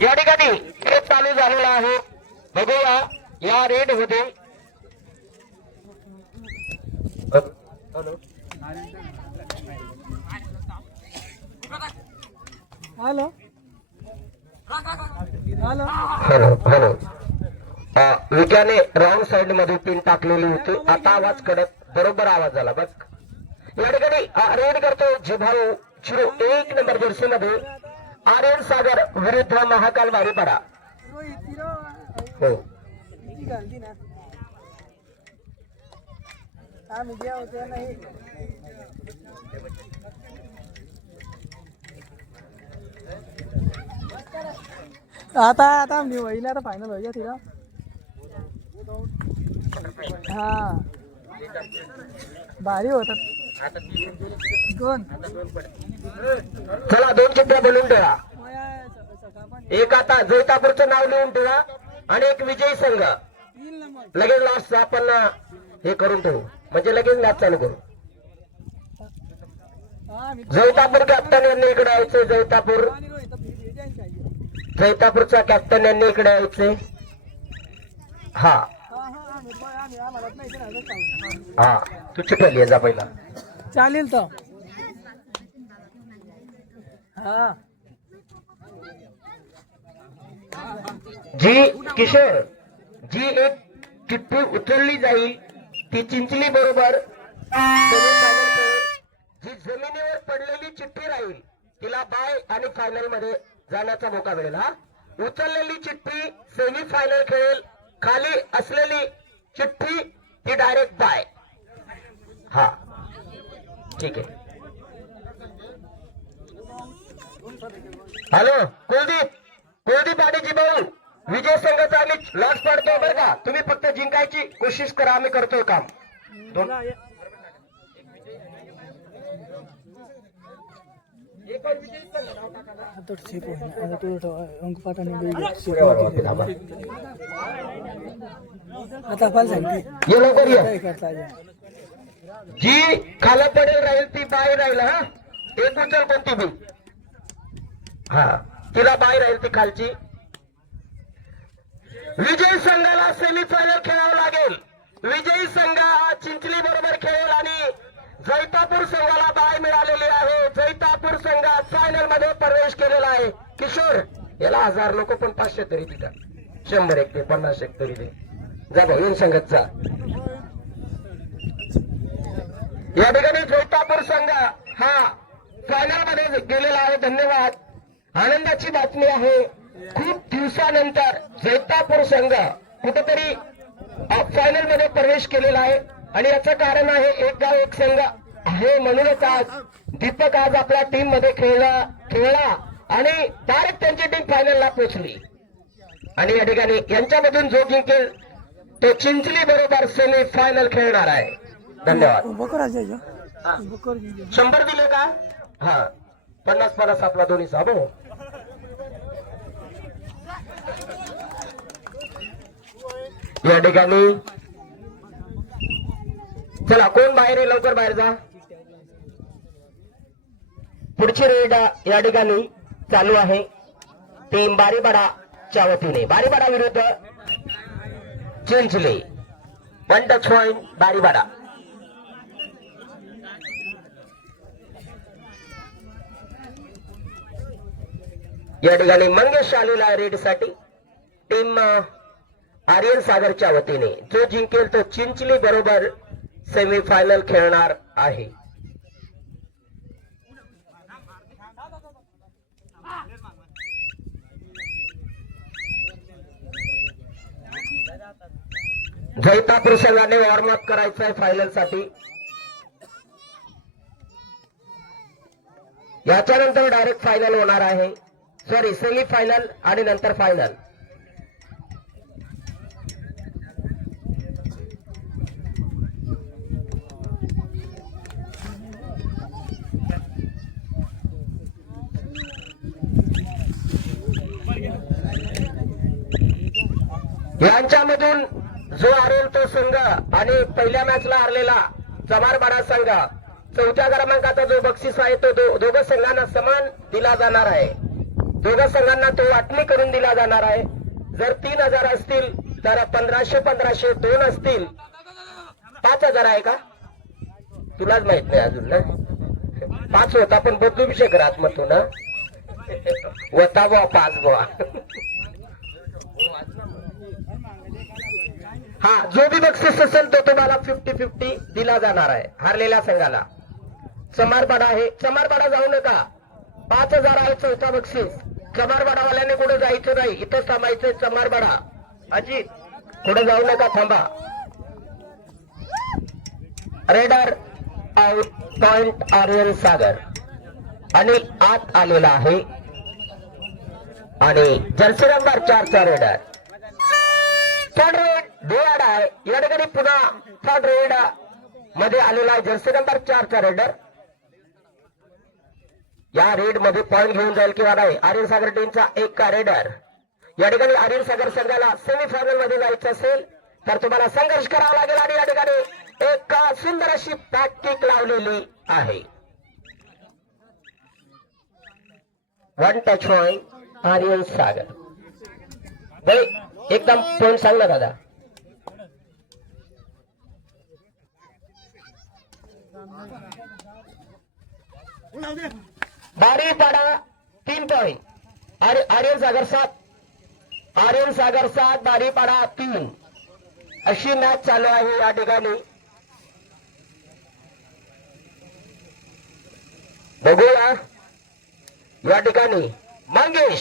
या ठिकाणी रेड चालू झालेला आहे. बघूया या रेड मध्ये हॅलो हॅलो हॅलो विक्याने रॉंग साइड मध्ये पिन टाकलेली होती. आता आवाज कडक बरोबर आवाज झाला. बस या ठिकाणी रेड करतो जिभाऊ 01 नंबर जर्सी मध्ये आर्यन सागर विरुद्ध महाकाल बारीपाडा. हो आता आता मी वहिला आता फायनल होईल तिला. हा भारी होतात दोन. चला 2 चिठ्ठ्या बनवून ठेवा. एक आता जैतापूरचं नाव लिहून ठेवा आणि एक विजयी संघ. लगेच लास्ट आपण हे करून ठेवू म्हणजे लगेच मॅच चालू करू. जैतापूर कॅप्टन यांनी इकडे यायचे. जैतापूरचा कॅप्टन यांनी इकडे यायचे. हा हा तू चिठ्ठ्या लिहि जा पहिला. चालेल तर. हा जी किशोर जी एक चिठ्ठी उचलली जाईल ती चिंचली बरोबर जी जमिनीवर पडलेली चिठ्ठी राहील तिला बाय आणि फायनल मध्ये जाण्याचा मौका मिळेल. हा उचललेली चिठ्ठी सेमी फायनल खेळेल. खाली असलेली चिठ्ठी ती डायरेक्ट बाय. हा ठीक आहे. हॅलो कुलदीप आणि जिभाऊ विजय संघाचा आम्ही लॉस पडतोय बरं का. तुम्ही फक्त जिंकायची कोशिश करा. आम्ही करतोय काम. जी खाला पडेल राहील ती बाय राहील. हा एक उचल कोणती बी हा तिला बाय राहील ती खालची. विजयी संघाला सेमीफायनल खेळावं लागेल. विजयी संघ हा चिंचली बरोबर खेळेल आणि जैतापूर संघाला बाय मिळालेली आहे. जैतापूर संघ फायनल मध्ये प्रवेश केलेला आहे. किशोर याला 1000 नको पण 500 तरी तिथं 100 एक ते 50 एक तरी दे. जा भाऊ येऊन संघात जा. या ठिकाणी जैतापूर संघ हा फायनल मध्ये गेलेला आहे. धन्यवाद. आनंदाची बातमी आहे. खूप दिवसानंतर जैतापूर संघ कुठेतरी फायनल मध्ये प्रवेश केलेला आहे आणि याचं कारण आहे एक गाव एक संघ आहे म्हणूनच आज दीपक आज आपल्या टीम मध्ये खेळला आणि डायरेक्ट त्यांची टीम फायनलला पोहोचली. आणि या ठिकाणी यांच्यामधून जो जिंकेल तो चिंचली बरोबर सेमी फायनल खेळणार आहे. धन्यवाद. 100 दिले का. हा 50-50 आपला दोन्ही साबो. या ठिकाणी चला कोण बाहेर आहे लवकर बाहेर जा. पुढची रेड या ठिकाणी चालू आहे. टीम बारीपाडाच्या वतीने बारीपाडा विरुद्ध चिंचली. 1 touch point Baripada. या ठिकाणी मंगेश आलेला आहे रेड साठी. टीम आर्यन सागरच्या वतीने जो जिंकेल तो चिंचली बरोबर सेमी फायनल खेळणार आहे. जैतापूर संघाने वॉर्मअप करायचं आहे फायनल साठी. याच्यानंतर डायरेक्ट फायनल होणार आहे. सॉरी सेमी फायनल आणि नंतर फायनल. यांच्यामधून जो हरेल तो संघ आणि पहिल्या मॅचला हरलेला चमारपाडा संघ चौथ्या क्रमांकाचा जो बक्षीस आहे तो दोघं संघांना समान दिला जाणार आहे. दोघं संघांना तो वाटणी करून दिला जाणार आहे. जर 3000 असतील तर 1500 2 असतील 5000 आहे का तुलाच माहित नाही अजून ना. 5 होता पण बदलू विषय राहत मग तू ना होता बुवा 5 बुवा. हा जो बी बक्षीस असेल तो तुम्हाला 50-50 दिला जाणार आहे हारलेल्या संघाला. चमारपाडा आहे, चमारपाडा जाऊ नका. 5000 आहे चौथा बक्षीस. चमारपाडावाल्याने कुठे जायचं नाही, इथंच थांबायचंय. चमारपाडा अजित कुठे जाऊ नका, थांबा. रेडर आउट पॉइंट आर्यन सागर आणि आत आलेला आहे आणि जर्सी नंबर 4 चा रेडर. थर्ड रेड डोळाडा आहे या ठिकाणी. पुन्हा थर्ड रेड मध्ये आलेला आहे जर्सी नंबर 4 चा रेडर. या रेड मध्ये पॉइंट घेऊन जाईल किंवा नाही. आर्यन सागर टीमचा एक का रेडर. या ठिकाणी आर्यन सागर संघाला सेमीफायनल मध्ये जायचं असेल तर तुम्हाला संघर्ष करावा लागेल आणि या ठिकाणी एक सुंदर अशी बॅक किक लावलेली आहे. 1 टच पॉइंट आर्यन सागर. एकदम पॉइंट सांग ना दादा. बारीपाडा 3 पॉइंट. आर्यन सागर 7. आर्यन सागर 7 बारीपाडा 3 अशी मॅच चालू आहे या ठिकाणी. बघूया या ठिकाणी मंगेश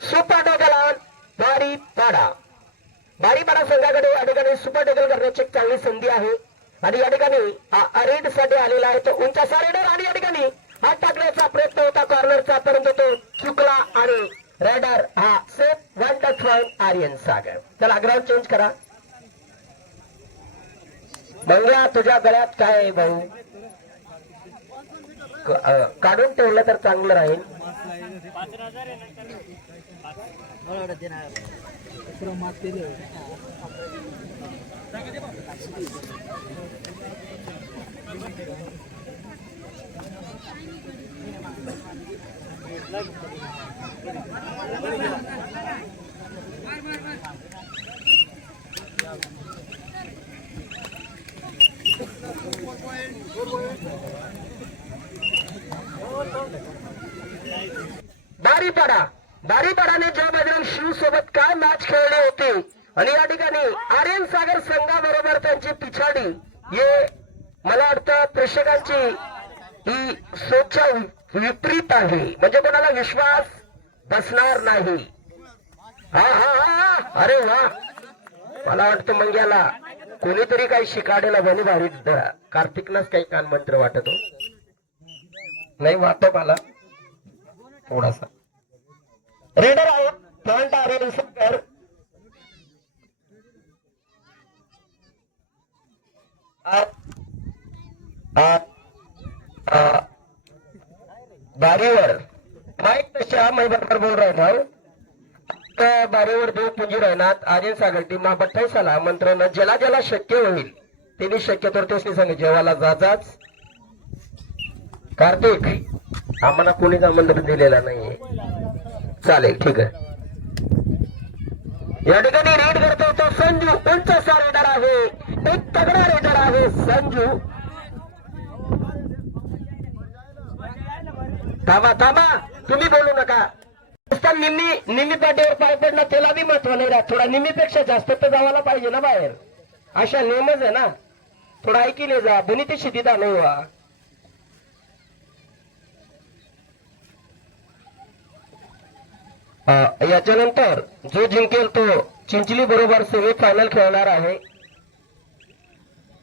सुपर टॅकल बारीपाडा. बारीपाडा संघाकडे या ठिकाणी सुपर टॅकल करण्याची एक चांगली संधी आहे आणि या ठिकाणी रेड साठी आलेला आहे तो उंचासा रेडर आणि या ठिकाणी हात टाकण्याचा प्रयत्न होता कॉर्नरचा परंतु तो चुकला आणि रेडर हा सेफ. 1 टच पॉइंट आर्यन सागर. चला ग्राउंड चेंज करा. मंगळा तुझ्या गळ्यात काय आहे भाऊ? काढून ठेवलं तर चांगलं राहील. बारीपाडाने ज्या बजरंग शिव सोबत काय मॅच खेळले होते आणि या ठिकाणी आर्यन सागर संघाबरोबर त्यांची पिछाडी हे मला वाटतं प्रेक्षकांची ही सोच्या विपरीत आहे. म्हणजे कोणाला विश्वास बसणार नाही. हा हा हा अरे वा. मला वाटतं मंग्याला कोणीतरी काही शिकाडेला बनी भारी कार्तिकलाच काही कानमंत्र वाटत हो नाही वाटत मला थोडासा. रेडर आहे पॉइंट आर्यन सागर. बारीवर माईक तशा मैं बरोबर बोल रहा था. बारीवर देव पुंजी राहणार आर्यन सागर टीम 28 मंत्र ज्याला ज्याला शक्य होईल त्यांनी शक्यतो तेच सांग जेवायला जाच. कार्तिक आम्हाला कोणीच आमंत्रण दिलेला नाहीये. चालेल ठीक आहे. या ठिकाणी रेड करतो तो संजू. उंचसा रेडर आहे, एक तगडा रेडर आहे संजू. थांबा थांबा तुम्ही बोलू नका. निम्मी पाठीवर पाय पडणं त्याला बी महत्व नाही राहत. थोडा निम्मीपेक्षा जास्त तर जावायला पाहिजे ना बाहेर. अशा नेमच आहे ना. थोडा ऐकिले जा दोन्ही ते शिथिता नाही व्हा. याच्यानंतर जो जिंकेल तो चिंचली बरोबर सेमीफायनल खेळणार आहे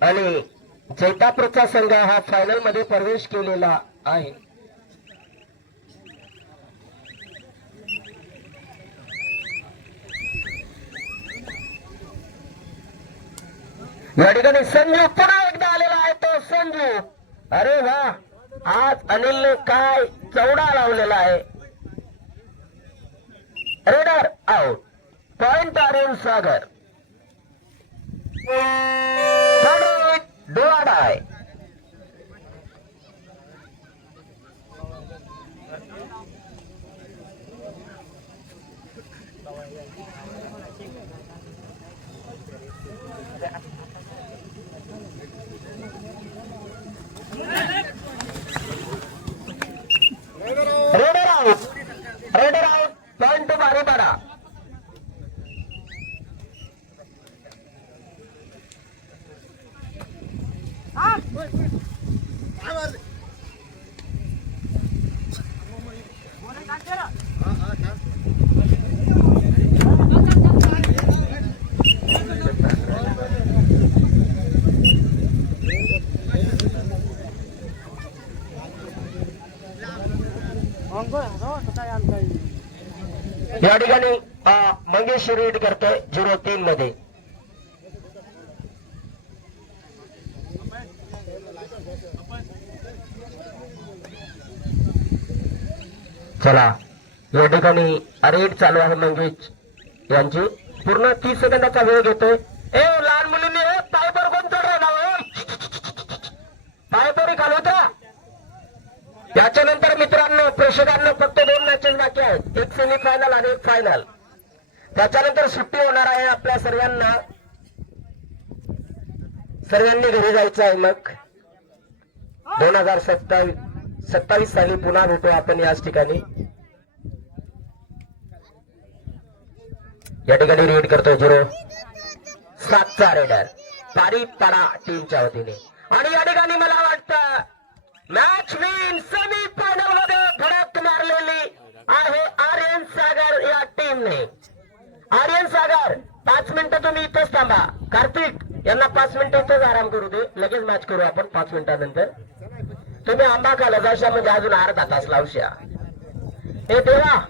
आणि जैतापूरचा संघ हा फायनल मध्ये प्रवेश केलेला आहे. या ठिकाणी संजू पुन्हा एकदा आलेला आहे तो संजू. अरे वा. आज अनिलने काय चौडा लावलेला आहे. रेडर आउट पॉइंट आर्यन सागर. डोळाडा आहे या ठिकाणी मंगेश रेड करतोय 03 मध्ये. चला या ठिकाणी रेड चालू आहे मंगेश यांची. पूर्ण 30 सेकंदाचा वेळ घेतोय. ए लहान मुलींनी पायपर कोण चढवला पायपरी घालवता. त्याच्यानंतर मित्रांनो प्रेक्षकांना फक्त 2 मॅचेस बाकी आहेत. एक सेमीफायनल आणि एक फायनल. त्याच्यानंतर सुट्टी होणार आहे आपल्या सर्वांना. सर्वांनी घरी जायचं आहे. मग 2027 साली पुन्हा भेटू आपण याच ठिकाणी. या ठिकाणी रेड करतोय 07चा रेडर पारीपाडा टीमच्या वतीने. आणि या ठिकाणी मला वाटतं मॅच विन सेमी फायनल मध्ये धडक मारलेली आहे आर्यन सागर या टीमने. आर्यन सागर 5 मिनिटं तुम्ही इथंच थांबा. कार्तिक यांना 5 मिनिटं इथंच आराम करू दे. लगेच मॅच करू आपण 5 मिनिटानंतर. तुम्ही आंबा खाला जाशा म्हणजे अजून अर्धा तास लावशा. हे देवा